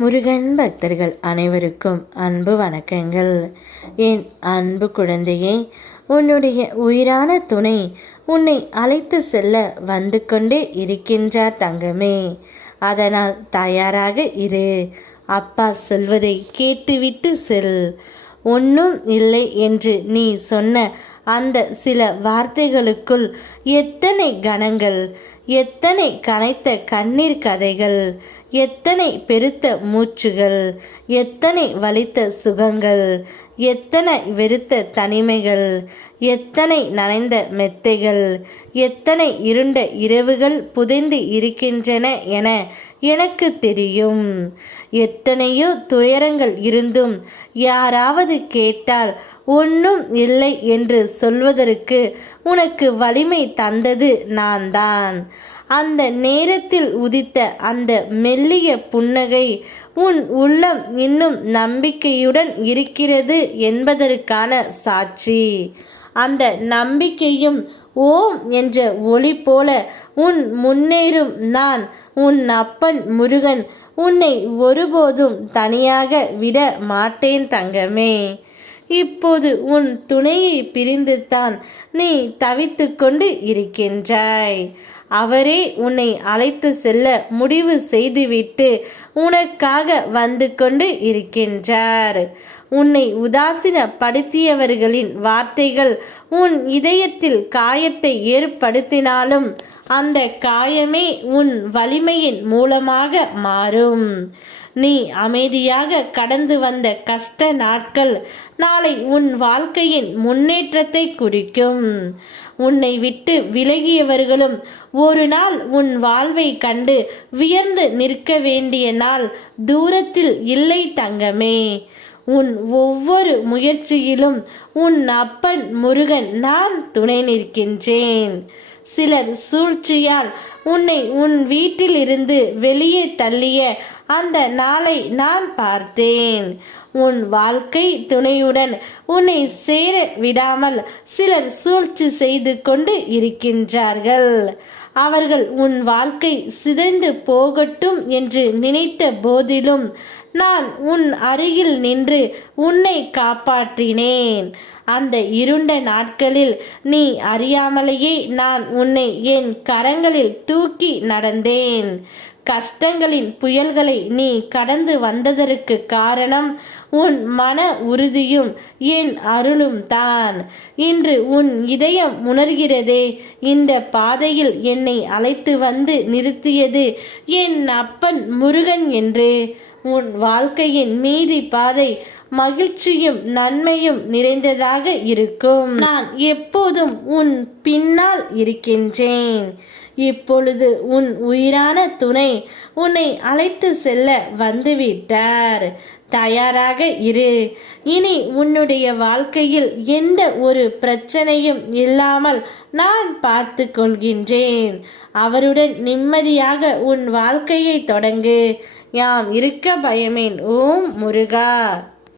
முருகன் பக்தர்கள் அனைவருக்கும் அன்பு வணக்கங்கள். என் அன்பு குழந்தையே, உன்னுடைய உயிரான துணை உன்னை அழைத்து செல்ல வந்து கொண்டே இருக்கின்றார் தங்கமே. அதனால் தயாராக இரு. அப்பா சொல்வதை கேட்டுவிட்டு செல். ஒன்றும் இல்லை என்று நீ சொன்ன அந்த சில வார்த்தைகளுக்குள் எத்தனை கணங்கள், எத்தனை கனைத்த கண்ணீர் கதைகள், எத்தனை பெருத்த மூச்சுகள், எத்தனை வலித்த சுகங்கள், எத்தனை வெறுத்த தனிமைகள், எத்தனை நனைந்த மெத்தைகள், எத்தனை இருண்ட இரவுகள் புதைந்து இருக்கின்றன என எனக்கு தெரியும். எத்தனையோ துயரங்கள் இருந்தும் யாராவது கேட்டால் ஒன்றும் இல்லை என்று சொல்வதற்கு உனக்கு வலிமை தந்தது நான் தான். அந்த நேரத்தில் உதித்த அந்த மெல்லிய புன்னகை உன் உள்ளம் இன்னும் நம்பிக்கையுடன் இருக்கிறது என்பதற்கான சாட்சி. அந்த நம்பிக்கையும் ஓம் என்ற ஒளி போல உன் முன்னேறும் நான், உன் அப்பன் முருகன், உன்னை ஒருபோதும் தனியாக விட மாட்டேன் தங்கமே. இப்போது உன் துணையை பிரிந்துதான் நீ தவித்து கொண்டு இருக்கின்றாய். அவரே உன்னை அழைத்து செல்ல முடிவு செய்துவிட்டு உனக்காக வந்து கொண்டு இருக்கின்றார். உன்னை உதாசீனப்படுத்தியவர்களின் வார்த்தைகள் உன் இதயத்தில் காயத்தை ஏற்படுத்தினாலும் அந்த காயமே உன் வலிமையின் மூலமாக மாறும். நீ அமைதியாக கடந்து வந்த கஷ்ட நாட்கள் நாளை உன் வாழ்க்கையின் முன்னேற்றத்தை குறிக்கும். உன்னை விட்டு விலகியவர்களும் ஒரு நாள் உன் வாழ்வை கண்டு வியர்ந்து நிற்க வேண்டிய நாள் தூரத்தில் இல்லை தங்கமே. உன் ஒவ்வொரு முயற்சியிலும் உன் அப்பன் முருகன் நான் துணை நிற்கின்றேன். சிலர் சூழ்ச்சியால் உன்னை உன் வீட்டிலிருந்து வெளியே தள்ளிய அந்த நாளை நான் பார்த்தேன். உன் வாழ்க்கை துணையுடன் உன்னை சேர விடாமல் சிலர் சூழ்ச்சி செய்து கொண்டு இருக்கின்றார்கள். அவர்கள் உன் வாழ்க்கை சிதைந்து போகட்டும் என்று நினைத்த போதிலும் நான் உன் அருகில் நின்று உன்னை காப்பாற்றினேன். அந்த இருண்ட நாட்களில் நீ அறியாமலேயே நான் உன்னை என் கரங்களில் தூக்கி நடந்தேன். கஷ்டங்களின் புயல்களை நீ கடந்து வந்ததற்கு காரணம் உன் மன உறுதியும் என் அருளும் தான். இன்று உன் இதயம் உணர்கிறதே, இந்த பாதையில் என்னை அழைத்து வந்து நிறுத்தியது என் அப்பன் முருகன் என்று. உன் வாழ்க்கையின் மீதி பாதை மகிழ்ச்சியும் நன்மையும் நிறைந்ததாக இருக்கும். நான் எப்போதும் உன் பின்னால் இருக்கின்றேன். இப்பொழுது உன் உயிரான துணை உன்னை அழைத்து செல்ல வந்துவிட்டார். தயாராக இரு. இனி உன்னுடைய வாழ்க்கையில் எந்த ஒரு பிரச்சனையும் இல்லாமல் நான் பார்த்து கொள்கின்றேன். அவருடன் நிம்மதியாக உன் வாழ்க்கையை தொடங்கு. யாம் இருக்க பயமேன். ஓம் முருகா.